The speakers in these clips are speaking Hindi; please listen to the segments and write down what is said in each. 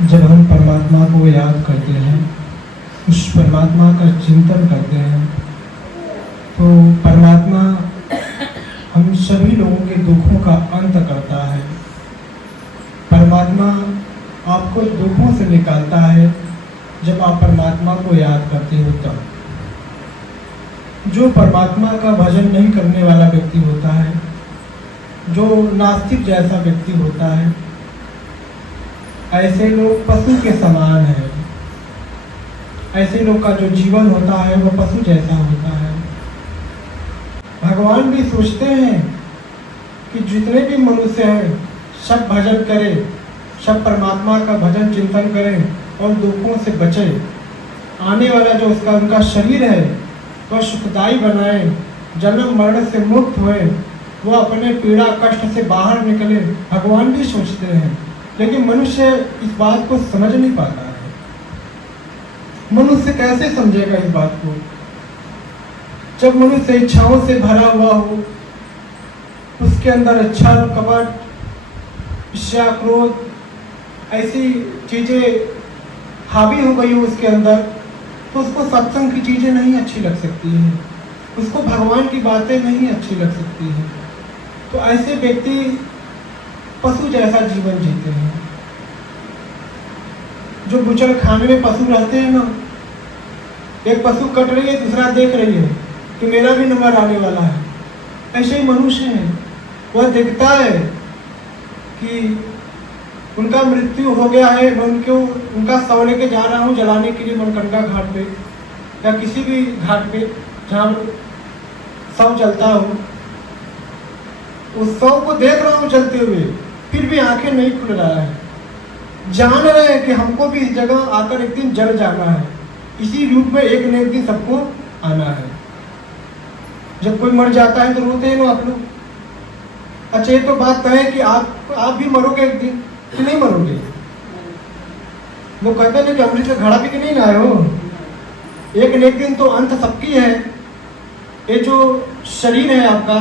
जब हम परमात्मा को याद करते हैं, उस परमात्मा का चिंतन करते हैं, तो परमात्मा हम सभी लोगों के दुखों का अंत करता है। परमात्मा आपको दुखों से निकालता है जब आप परमात्मा को याद करते हो तब। जो परमात्मा का भजन नहीं करने वाला व्यक्ति होता है, जो नास्तिक जैसा व्यक्ति होता है, ऐसे लोग पशु के समान हैं। ऐसे लोग का जो जीवन होता है वो पशु जैसा होता है। भगवान भी सोचते हैं कि जितने भी मनुष्य हैं सब भजन करें, सब परमात्मा का भजन चिंतन करें और दुखों से बचें। आने वाला जो उसका उनका शरीर है वह सुखदायी बनाए, जन्म मरण से मुक्त होए, वो अपने पीड़ा कष्ट से बाहर निकले। भगवान भी सोचते हैं, लेकिन मनुष्य इस बात को समझ नहीं पाता है। मनुष्य कैसे समझेगा इस बात को? जब मनुष्य इच्छाओं से भरा हुआ हो, उसके अंदर छल कपट ईर्ष्या क्रोध ऐसी चीजें हावी हो गई हो उसके अंदर, तो उसको सत्संग की चीजें नहीं अच्छी लग सकती हैं, उसको भगवान की बातें नहीं अच्छी लग सकती हैं। तो ऐसे व्यक्ति पशु जैसा जीवन जीते हैं। जो बुचड़ खाने में पशु रहते हैं ना, एक पशु कट रही है, दूसरा देख रही है कि मेरा भी नंबर आने वाला है। ऐसे ही मनुष्य हैं, वह देखता है कि उनका मृत्यु हो गया है, मैं उनका शव लेके जा रहा हूँ जलाने के लिए मनकंडा घाट पे या किसी भी घाट पे जहाँ शव जलता हो। उस शव को देख रहा हूँ चलते हुए, फिर भी आंखें नहीं खुल रहा है। जान रहे हैं कि हमको भी इस जगह आकर एक दिन जल जाना है, इसी रूप में एक न एक दिन सबको आना है। जब कोई मर जाता है तो रोते हैं ना आप लोग। अच्छा, ये तो बात तय है कि आप भी मरोगे एक दिन कि नहीं मरोगे? लोग कहते हैं कि अमृत का घड़ा भी कि नहीं लाए हो। एक न एक दिन तो अंत सबकी है। ये जो शरीर है आपका,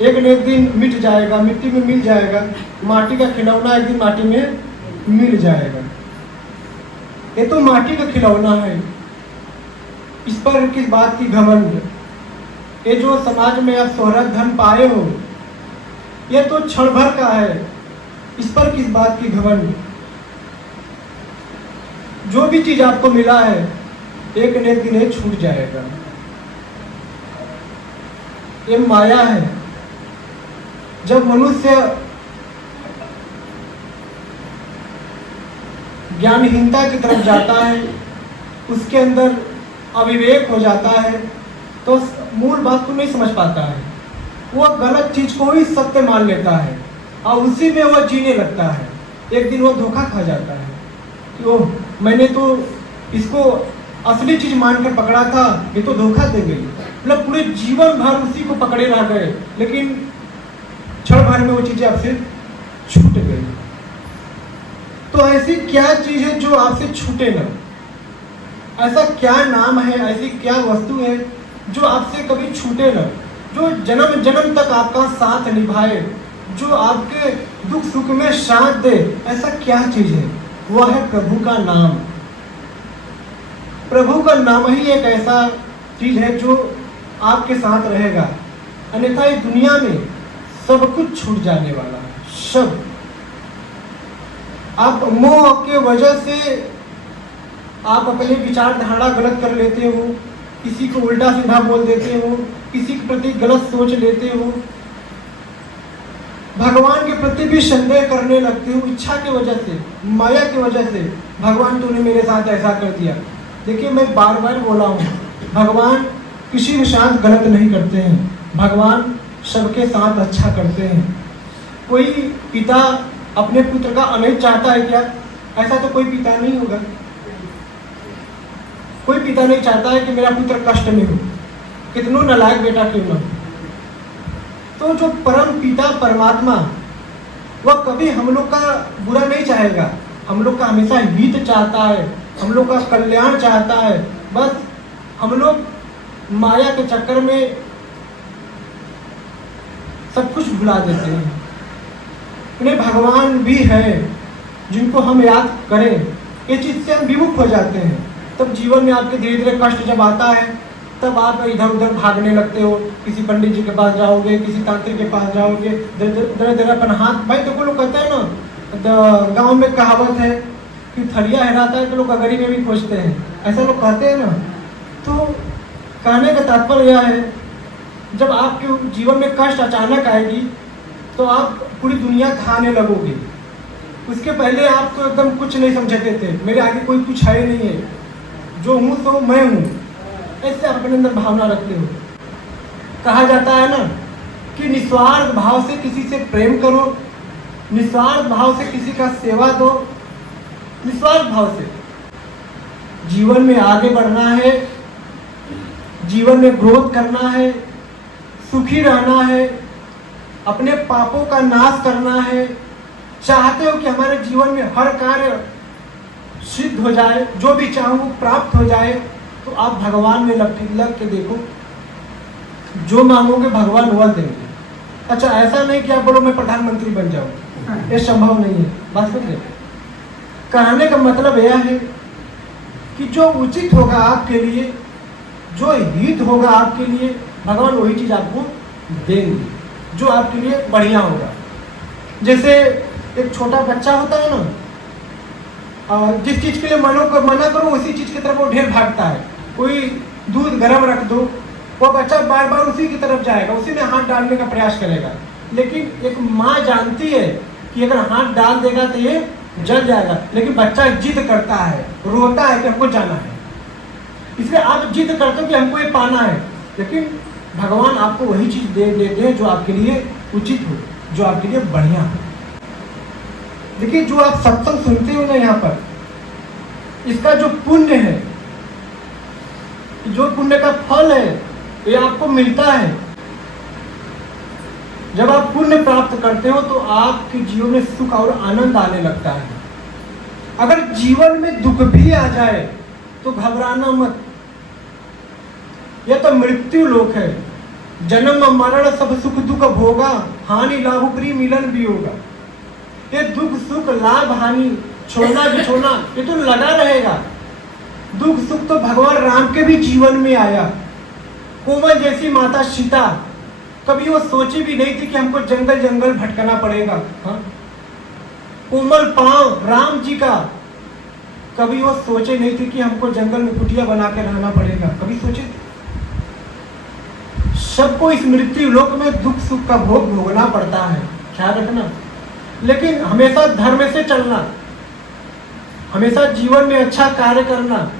एक न एक दिन मिट जाएगा, मिट्टी में मिल जाएगा। माटी का खिलौना एक दिन माटी में मिल जाएगा। ये तो माटी का खिलौना है, इस पर किस बात की घमंड? ये जो समाज में आप शोहरत धन पाए हो, ये तो क्षण भर का है, इस पर किस बात की घमंड? जो भी चीज आपको मिला है एक न एक दिन छूट जाएगा। ये माया है। जब मनुष्य ज्ञानहीनता की तरफ जाता है, उसके अंदर अविवेक हो जाता है, तो मूल बात को नहीं समझ पाता है। वह गलत चीज को ही सत्य मान लेता है और उसी में वह जीने लगता है। एक दिन वह धोखा खा जाता है कि ओह, मैंने तो इसको असली चीज मानकर पकड़ा था, ये तो धोखा दे गई। मतलब पूरे जीवन भर उसी को पकड़े रह गए, लेकिन क्षण भर में वो चीजें आपसे छूट गई। तो ऐसी क्या चीज है जो आपसे छूटे ना? ऐसा क्या नाम है, ऐसी क्या वस्तु है जो आपसे कभी छूटे ना, जो जन्म जन्म तक आपका साथ निभाए, जो आपके दुख सुख में साथ दे? ऐसा क्या चीज है? वह है प्रभु का नाम। प्रभु का नाम ही एक ऐसा चीज है जो आपके साथ रहेगा, अन्यथा इस दुनिया में सब कुछ छूट जाने वाला है। सब आप मोह के वजह से आप अपने विचारधारा गलत कर लेते हो, किसी को उल्टा सीधा बोल देते हो, किसी के प्रति गलत सोच लेते हो, भगवान के प्रति भी संदेह करने लगते हो इच्छा की वजह से, माया की वजह से। भगवान तूने मेरे साथ ऐसा कर दिया। देखिए, मैं बार बार बोला हूँ, भगवान किसी के साथ गलत नहीं करते हैं, भगवान सबके साथ अच्छा करते हैं। कोई पिता अपने पुत्र का अनित चाहता है क्या? ऐसा तो कोई पिता नहीं होगा। कोई पिता नहीं चाहता है कि मेरा पुत्र कष्ट में हो, कितनों नालायक बेटा क्यों ना। तो जो परम पिता परमात्मा, वह कभी हम लोग का बुरा नहीं चाहेगा, हम लोग का हमेशा हित चाहता है, हम लोग का कल्याण चाहता है। बस हम लोग माया के चक्कर में सब कुछ भुला देते हैं। उन्हें भगवान भी है, जिनको हम याद करें, ये चीज़ से हम विमुख हो जाते हैं। तब जीवन में आपके धीरे धीरे कष्ट जब आता है, तब आप इधर उधर भागने लगते हो। किसी पंडित जी के पास जाओगे, किसी तांत्रिक के पास जाओगे, धीरे धीरे अपन हाथ, भाई देखो लोग कहते हैं ना, गांव में कहावत है कि थरिया हराता है तो लोग अगरी में भी खोजते हैं, ऐसा लोग कहते हैं ना। तो कहने का तात्पर्य यह है, जब आपके जीवन में कष्ट अचानक आएगी तो आप पूरी दुनिया खाने लगोगे। उसके पहले आप तो एकदम कुछ नहीं समझते थे, मेरे आगे कोई कुछ है नहीं है, जो हूँ तो मैं हूँ, ऐसे आप अपने अंदर भावना रखते हो। कहा जाता है ना कि निस्वार्थ भाव से किसी से प्रेम करो, निस्वार्थ भाव से किसी का सेवा दो, निस्वार्थ भाव से जीवन में आगे बढ़ना है, जीवन में ग्रोथ करना है, सुखी रहना है, अपने पापों का नाश करना है। चाहते हो कि हमारे जीवन में हर कार्य सिद्ध हो जाए, जो भी चाहो वो प्राप्त हो जाए, तो आप भगवान में लग के देखो, जो मांगोगे भगवान वह देंगे। अच्छा, ऐसा नहीं कि आप बोलो मैं प्रधानमंत्री बन जाऊं, ये संभव नहीं है। बात समझ रहे? कहने का मतलब यह है कि जो उचित होगा आपके लिए, जो हित होगा आपके लिए, भगवान वही चीज आपको देंगे जो आपके लिए बढ़िया होगा। जैसे एक छोटा बच्चा होता है ना, जिस चीज के लिए मना करो उसी चीज की तरफ वो ढेर भागता है। कोई दूध गर्म रख दो, वो बच्चा बार बार उसी की तरफ जाएगा, उसी में हाथ डालने का प्रयास करेगा। लेकिन एक माँ जानती है कि अगर हाथ डाल देगा तो ये जल जाएगा, लेकिन बच्चा जिद करता है, रोता है कि हमको जाना है। इसलिए आप जिद करते हो कि हमको ये पाना है, लेकिन भगवान आपको वही चीज दे देते हैं जो आपके लिए उचित हो, जो आपके लिए बढ़िया हो। देखिए, जो आप सत्संग सुनते हो ना यहाँ पर, इसका जो पुण्य है, जो पुण्य का फल है, ये आपको मिलता है। जब आप पुण्य प्राप्त करते हो तो आपके जीवन में सुख और आनंद आने लगता है। अगर जीवन में दुख भी आ जाए तो घबराना मत, यह तो मृत्यु लोक है। जन्म मरण सब सुख दुख भोगा, हानि लाभ प्रिय मिलन भी होगा। ये दुख सुख लाभ हानि छोड़ना बिछोड़ना ये तो लगा रहेगा। दुख सुख तो भगवान राम के भी जीवन में आया। कोमल जैसी माता सीता, कभी वो सोची भी नहीं थी कि हमको जंगल जंगल भटकना पड़ेगा। हाँ? कोमल पांव राम जी का, कभी वो सोचे नहीं थे कि हमको जंगल में कुटिया बना के रहना पड़ेगा, कभी सोचे थे? सबको इस मृत्यु लोक में दुख सुख का भोग भोगना पड़ता है, ख्याल रखना। लेकिन हमेशा धर्म से चलना, हमेशा जीवन में अच्छा कार्य करना।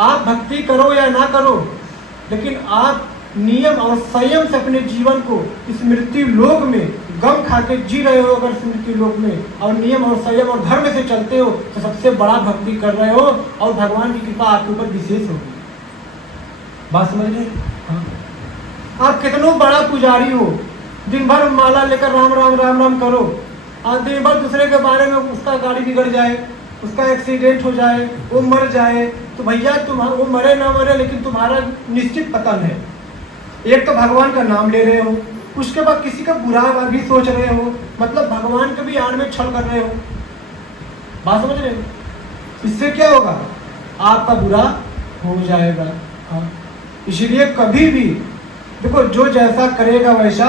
आप भक्ति करो या ना करो, लेकिन आप नियम और संयम से अपने जीवन को इस मृत्यु लोक में गम खा के जी रहे हो। अगर इस मृत्यु लोक में और नियम और संयम और धर्म से चलते हो तो सबसे बड़ा भक्ति कर रहे हो और भगवान की कृपा आपके ऊपर विशेष होगी। बात समझ रहे? हाँ। आप कितनों बड़ा पुजारी हो, दिन भर माला लेकर राम राम राम राम करो, और दिन भर दूसरे के बारे में उसका गाड़ी बिगड़ जाए, उसका एक्सीडेंट हो जाए, वो मर जाए, तो भैया वो मरे ना मरे लेकिन तुम्हारा निश्चित पतन है। एक तो भगवान का नाम ले रहे हो, उसके बाद किसी का बुरा भी सोच रहे हो, मतलब भगवान के भी आड़ में छल कर रहे हो। बात समझ रहे हो? इससे क्या होगा? आपका बुरा हो जाएगा। हाँ, इसलिए कभी भी देखो, जो जैसा करेगा वैसा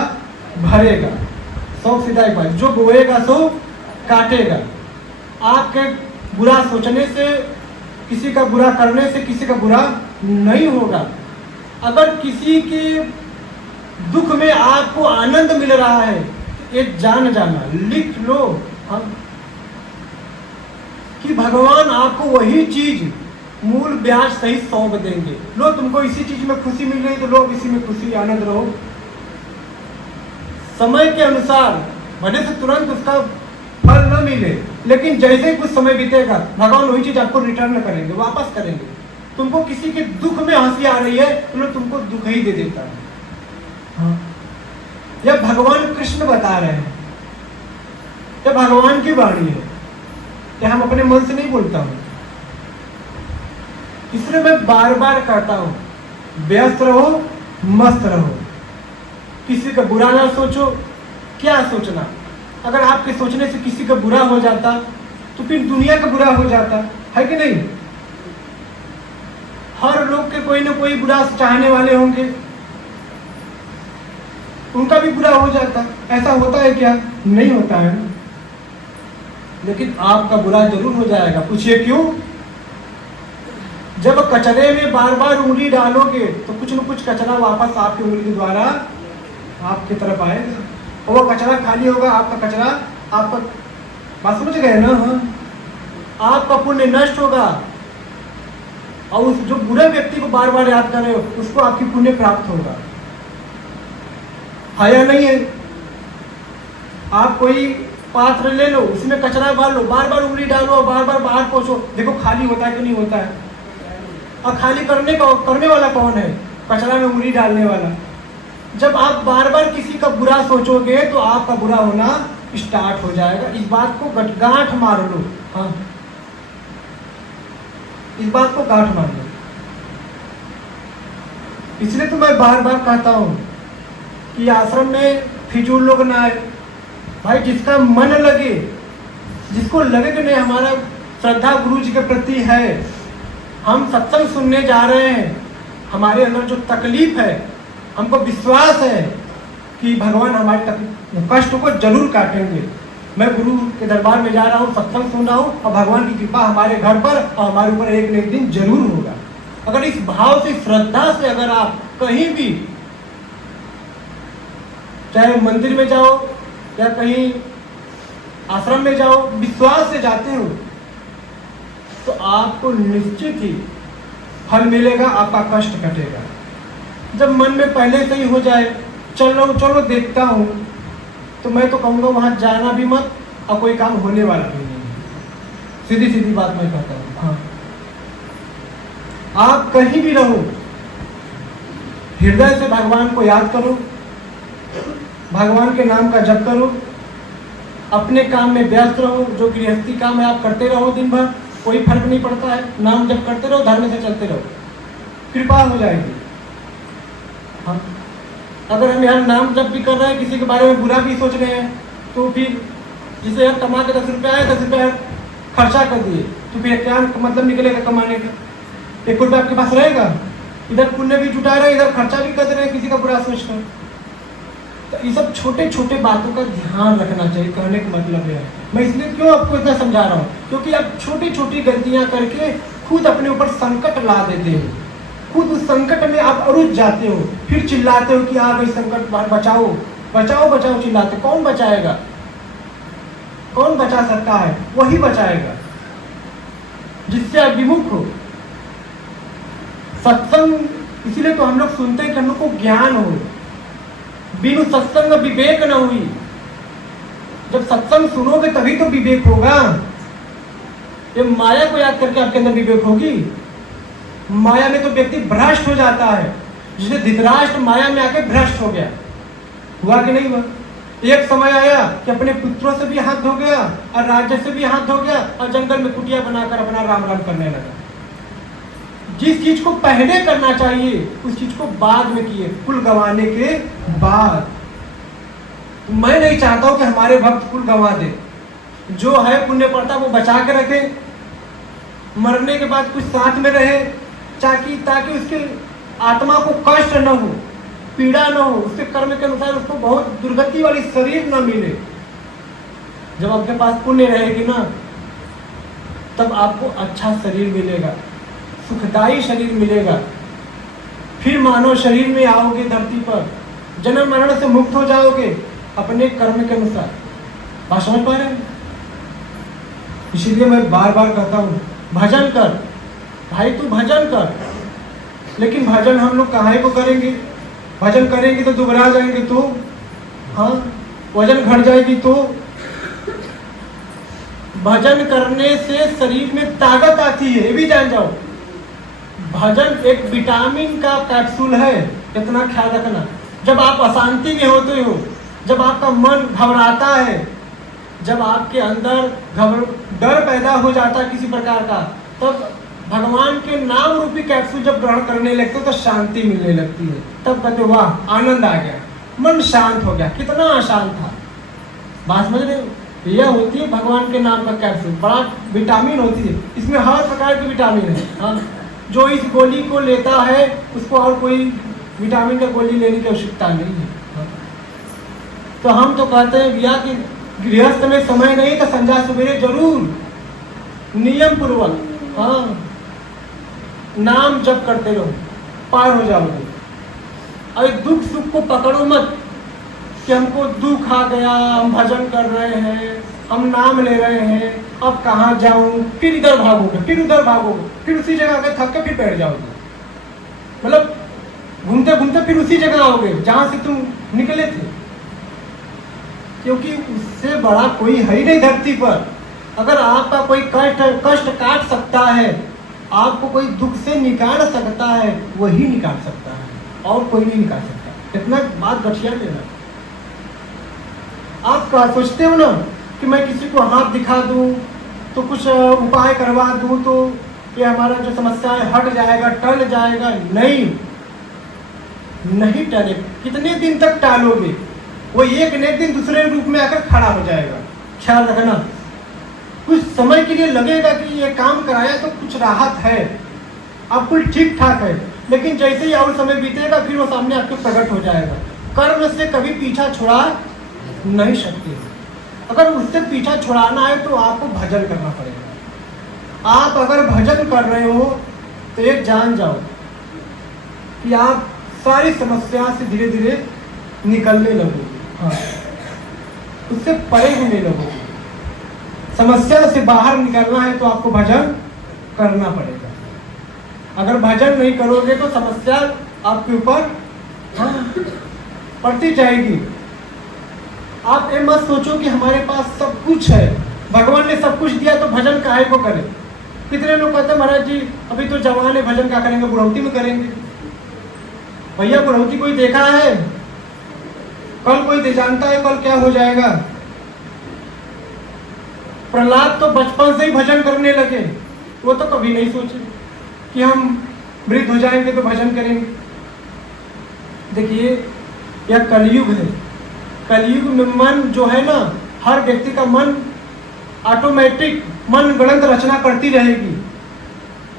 भरेगा। सौ सीधा एक बात, जो बोएगा सो काटेगा। आपके बुरा सोचने से, किसी का बुरा करने से किसी का बुरा नहीं होगा। अगर किसी के दुख में आपको आनंद मिल रहा है, ये जान जाना, लिख लो हम कि भगवान आपको वही चीज मूल ब्याज सहित सौंप देंगे। लो, तुमको इसी चीज में खुशी मिल रही तो लो इसी में खुशी आनंद रहो। समय के अनुसार भले से तुरंत उसका फल न मिले, लेकिन जैसे ही कुछ समय बीतेगा भगवान वही चीज आपको रिटर्न करेंगे, वापस करेंगे। तुमको किसी के दुख में हंसी आ रही है तो लोग तुमको दुख ही दे देता है। हाँ। यह भगवान कृष्ण बता रहे हैं, यह भगवान की वाणी है, यह हम अपने मन से नहीं बोलता हूं। इसलिए मैं बार बार कहता हूं, व्यस्त रहो, मस्त रहो, किसी का बुरा ना सोचो। क्या सोचना? अगर आपके सोचने से किसी का बुरा हो जाता तो फिर दुनिया का बुरा हो जाता है कि नहीं। हर लोग के कोई ना कोई बुरा चाहने वाले होंगे, उनका भी बुरा हो जाता। ऐसा होता है क्या? नहीं होता है। लेकिन आपका बुरा जरूर हो जाएगा। पूछिए क्यों? जब कचरे में बार बार उंगली डालोगे तो कुछ न कुछ कचरा वापस आपकी उंगली के द्वारा आपकी तरफ आएगा, और वो कचरा खाली होगा। आपका कचरा, आपका बात समझ गए ना? हाँ, आपका पुण्य नष्ट होगा, और उस जो बुरे व्यक्ति को बार बार याद कर रहे हो उसको आपकी पुण्य प्राप्त होगा। है या नहीं है? आप कोई पात्र ले लो, उसमें कचरा डाल लो, बार बार उंगली डालो और बार बार बाहर पहुंचो, देखो खाली होता है कि नहीं होता है। और खाली करने वाला कौन है? कचरा में उंगली डालने वाला। जब आप बार बार किसी का बुरा सोचोगे तो आपका बुरा होना स्टार्ट हो जाएगा। इस बात को गांठ मार लो। हाँ, इस बात को गांठ मार लो। इसलिए तो मैं बार बार कहता हूं कि आश्रम में फिजूल लोग ना आए। भाई, जिसका मन लगे, जिसको लगे कि नहीं हमारा श्रद्धा गुरु जी के प्रति है, हम सत्संग सुनने जा रहे हैं, हमारे अंदर जो तकलीफ है, हमको विश्वास है कि भगवान हमारे कष्ट को जरूर काटेंगे। मैं गुरु के दरबार में जा रहा हूँ, सत्संग सुन रहा हूँ, और भगवान की कृपा हमारे घर पर और हमारे ऊपर एक न एक दिन जरूर होगा। अगर इस भाव से, श्रद्धा से अगर आप कहीं भी, चाहे मंदिर में जाओ या कहीं आश्रम में जाओ, विश्वास से जाते हो तो आपको निश्चित ही फल मिलेगा, आपका कष्ट कटेगा। जब मन में पहले से ही हो जाए चलो देखता हूं, तो मैं तो कहूँगा वहां जाना भी मत और कोई काम होने वाला भी नहीं। सीधी सीधी बात मैं कहता हूँ। हाँ, आप कहीं भी रहो, हृदय से भगवान को याद करो, भगवान के नाम का जप करो, अपने काम में व्यस्त रहो। जो गृहस्थी काम है आप करते रहो दिन भर, कोई फर्क नहीं पड़ता है। नाम जप करते रहो, धर्म से चलते रहो, कृपा हो जाएगी। हाँ, अगर हम यार नाम जप भी कर रहे हैं, किसी के बारे में बुरा भी सोच रहे हैं, तो फिर जिसे यार कमा के 10 रुपये आए, 10 रुपये खर्चा कर दिए, तो फिर क्या मतलब निकलेगा कमाने का? 1 रुपया आपके पास रहेगा? इधर पुण्य भी जुटा रहे, इधर खर्चा भी कर रहे हैं किसी का बुरा सोचकर। तो ये सब छोटे छोटे बातों का ध्यान रखना चाहिए। कहने का मतलब है, मैं इसलिए क्यों आपको इतना समझा रहा हूँ, क्योंकि आप छोटी छोटी गलतियां करके खुद अपने ऊपर संकट ला देते हो, खुद उस संकट में आप अरुझ जाते हो, फिर चिल्लाते हो कि आ गई संकट, बचाओ बचाओ बचाओ चिल्लाते। कौन बचाएगा? कौन बचा सकता है? वही बचाएगा जिससे आप विमुख हो। सत्संग इसीलिए तो हम लोग सुनते हैं कि हम लोग को ज्ञान हो। बिनु सत्संग विवेक न हुई। जब सत्संग सुनोगे तभी तो विवेक होगा। ये माया को याद करके आपके अंदर विवेक होगी। माया में तो व्यक्ति भ्रष्ट हो जाता है, जिसे धृतराष्ट्र माया में आके भ्रष्ट हो गया। हुआ कि नहीं हुआ? एक समय आया कि अपने पुत्रों से भी हाथ धो गया और राज्य से भी हाथ धो गया और जंगल में कुटिया बनाकर अपना राम राम करने लगा। जिस चीज को पहले करना चाहिए उस चीज को बाद में किए, कुल गंवाने के बाद। मैं नहीं चाहता हूं कि हमारे भक्त कुल गंवा दे। जो है पुण्य पड़ता वो बचा के रखे, मरने के बाद कुछ साथ में रहे, ताकि उसके आत्मा को कष्ट न हो, पीड़ा न हो, उसके कर्म के अनुसार उसको बहुत दुर्गति वाली शरीर न मिले। जब आपके पास पुण्य रहेगी ना, तब आपको अच्छा शरीर मिलेगा, सुखदायी शरीर मिलेगा। फिर मानव शरीर में आओगे धरती पर, जन्म मरण से मुक्त हो जाओगे अपने कर्म के अनुसार। बात समझ पा रहे हैं? इसीलिए मैं बार बार कहता हूँ, भजन कर भाई, तू भजन कर। लेकिन भजन हम लोग कहाँ को करेंगे? भजन करेंगे तो दुबरा जाएंगे तो, हाँ, वजन घट जाएगी तो। भजन करने से शरीर में ताकत आती है, ये भी जान जाओ। भजन एक विटामिन का कैप्सूल है, इतना ख्याल रखना। जब आप अशांति में होते हो, जब आपका मन घबराता है, जब आपके अंदर डर पैदा हो जाता है किसी प्रकार का, तब भगवान के नाम रूपी कैप्सूल जब ग्रहण करने लगते हो तो शांति मिलने लगती है। तब कहते वाह, आनंद आ गया, मन शांत हो गया। कितना अशांत था, बात समझ रहे हो? यह होती है भगवान के नाम का कैप्सूल, बड़ा विटामिन होती है, इसमें हर प्रकार की विटामिन है। हाँ, जो इस गोली को लेता है उसको और कोई विटामिन का गोली लेने की आवश्यकता नहीं है। हाँ। तो हम तो कहते हैं भैया कि गृहस्थ में समय नहीं तो संध्या सवेरे जरूर नियम पूर्वक हाँ नाम जप करते रहो, पार हो जाओगे। अरे दुख सुख को पकड़ो मत कि हमको दुख आ गया, हम भजन कर रहे हैं, हम नाम ले रहे हैं, अब कहाँ जाऊं, फिर इधर भागोगे, फिर उधर भागोगे, फिर उसी जगह आके थक के फिर बैठ जाओगे। मतलब घूमते घूमते फिर उसी जगह आओगे जहां से तुम निकले थे, क्योंकि उससे बड़ा कोई है ही नहीं धरती पर। अगर आपका कोई कष्ट काट सकता है, आपको कोई दुख से निकाल सकता है, वही निकाल सकता है, और कोई नहीं निकाल सकता। इतना बात गठिया लेना। आप क्या सोचते हो ना कि मैं किसी को हाथ दिखा दूं तो कुछ उपाय करवा दूं तो ये हमारा जो समस्या है हट जाएगा, टल जाएगा। नहीं टले। कितने दिन तक टालोगे? वो एक न एक दिन दूसरे रूप में आकर खड़ा हो जाएगा। ख्याल रखना, कुछ समय के लिए लगेगा कि ये काम कराया तो कुछ राहत है, अब कुछ ठीक ठाक है, लेकिन जैसे ही और समय बीतेगा फिर वो सामने आपके प्रकट हो जाएगा। कर्म से कभी पीछा छुड़ा नहीं सकते। अगर उससे पीछा छुड़ाना है तो आपको भजन करना पड़ेगा। आप अगर भजन कर रहे हो तो ये जान जाओ कि आप सारी समस्या से धीरे धीरे निकलने लगोगे। हाँ, उससे परे होने लगोगे। समस्या से बाहर निकलना है तो आपको भजन करना पड़ेगा। अगर भजन नहीं करोगे तो समस्या आपके ऊपर पड़ती जाएगी। आप ये मत सोचो कि हमारे पास सब कुछ है, भगवान ने सब कुछ दिया तो भजन काहे को करें। कितने लोग कहते हैं महाराज जी अभी तो जवान है, भजन क्या करेंगे, बुढ़ौती में करेंगे। भैया बुढ़ौती कोई देखा है? कल कोई जानता है कल क्या हो जाएगा? प्रहलाद तो बचपन से ही भजन करने लगे, वो तो कभी नहीं सोचे कि हम वृद्ध हो जाएंगे तो भजन करेंगे। देखिए यह कलयुग है। कलयुग में मन जो है ना, हर व्यक्ति का मन ऑटोमेटिक मन गणित रचना करती रहेगी।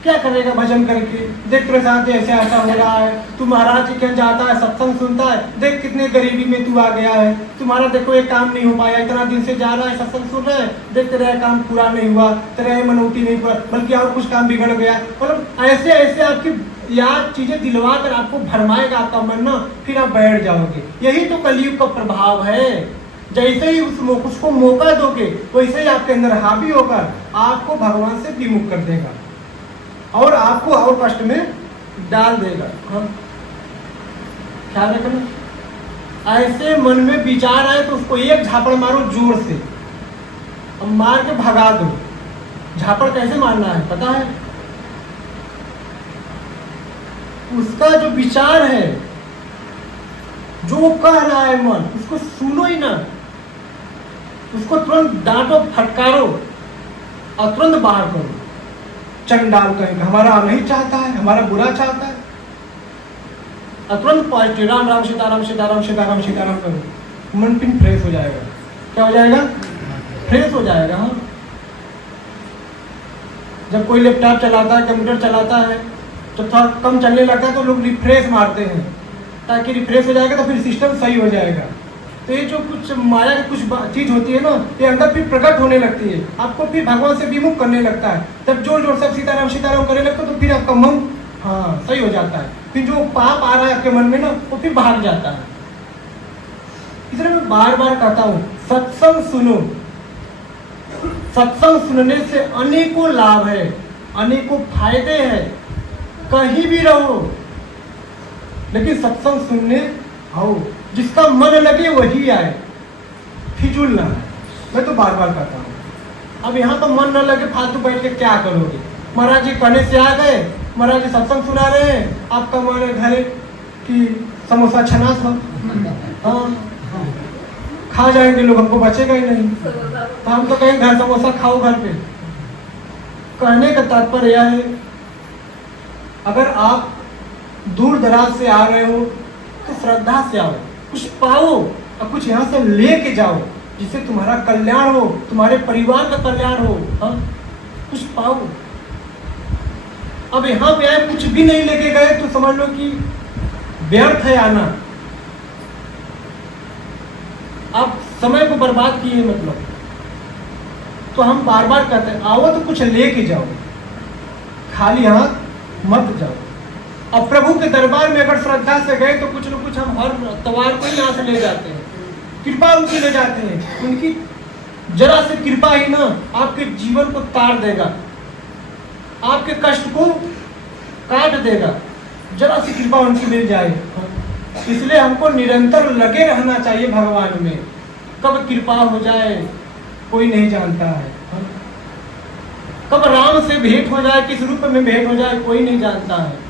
क्या करेगा भजन करके? देख तेरे साथ ऐसे ऐसा हो रहा है, तू महाराज जी के जाता है, सत्संग सुनता है, देख कितने गरीबी में तू आ गया है, तुम्हारा देखो ये काम नहीं हो पाया, इतना दिन से जा रहा है सत्संग सुन रहा है, देख तेरा काम पूरा नहीं हुआ, तेरा मनौती नहीं हुआ, बल्कि और कुछ काम बिगड़ गया। मतलब ऐसे ऐसे आपकी याद चीजें दिलवा कर आपको भरमाएगा आपका मन ना, फिर आप बैठ जाओगे। यही तो कलयुग का प्रभाव है। जैसे ही उसको मौका दोगे वैसे ही आपके अंदर हावी होकर आपको भगवान से विमुख कर देगा और आपको और कष्ट में डाल देगा। हाँ, ख्याल रखना। ऐसे मन में विचार आए तो उसको एक झापड़ मारो जोर से, अब मार के भगा दो। झापड़ कैसे मारना है पता है? उसका जो विचार है, जो कह रहा है मन, उसको सुनो ही ना, उसको तुरंत डांटो, फटकारो और तुरंत बाहर करो। चंडाल कहेंगे हमारा नहीं चाहता है, हमारा बुरा चाहता है, तुरंत पॉजिटिव राम राम सीताराम सीताराम सीताराम सीताराम करो, मन फिर फ्रेश हो जाएगा। क्या हो जाएगा? फ्रेश हो जाएगा। हाँ, जब कोई लैपटॉप चलाता है, कंप्यूटर चलाता है, तो थोड़ा कम चलने लगता है तो लोग रिफ्रेश मारते हैं ताकि रिफ्रेश हो जाएगा तो फिर सिस्टम सही हो जाएगा। तो ये जो कुछ माया की कुछ चीज होती है ना, ये अंदर फिर प्रकट होने लगती है, आपको फिर भगवान से विमुख करने लगता है। तब जोर जोर से सीताराम सीताराम करने लगता है तो फिर आपका मन सही हो जाता है। फिर जो पाप आ रहा है आपके मन में ना, वो फिर भाग जाता है। इसलिए मैं बार बार कहता हूँ, सत्संग सुनो। सत्संग सुनने से अनेकों लाभ है, अनेकों फायदे हैं। कहीं भी रहो लेकिन सत्संग सुनने आओ, जिसका मन लगे वही आए, फिजूल ना। मैं तो बार बार कहता हूँ। अब यहाँ तो मन न लगे फालतू बैठ के क्या करोगे? महाराज जी कहने से आ गए, महाराज जी सत्संग सुना रहे हैं, आपका मन घर की समोसा छना था, हाँ खा जाएंगे लोग, हमको बचेगा ही नहीं, तो हम तो कहीं घर समोसा खाओ घर पे। कहने का तात्पर्य यह है, अगर आप दूर दराज से आ रहे हो तो श्रद्धा से आओ, कुछ पाओ और कुछ यहाँ से लेके जाओ। जिससे तुम्हारा कल्याण हो, तुम्हारे परिवार का कल्याण हो। हाँ, कुछ पाओ। अब यहाँ पे आए, कुछ भी नहीं लेके गए तो समझ लो कि व्यर्थ है आना। आप समय को बर्बाद किए मतलब। तो हम बार बार कहते हैं आओ तो कुछ लेके जाओ, खाली हाथ मत जाओ। अब प्रभु के दरबार में अगर श्रद्धा से गए तो कुछ न कुछ हम हर तवार को ही यहाँ से ले जाते हैं, कृपा उनकी ले जाते हैं। उनकी जरा से कृपा ही ना आपके जीवन को तार देगा, आपके कष्ट को काट देगा, जरा सी कृपा उनकी मिल जाए। इसलिए हमको निरंतर लगे रहना चाहिए भगवान में। कब कृपा हो जाए कोई नहीं जानता है, कब राम से भेंट हो जाए, किस रूप में भेंट हो जाए कोई नहीं जानता है।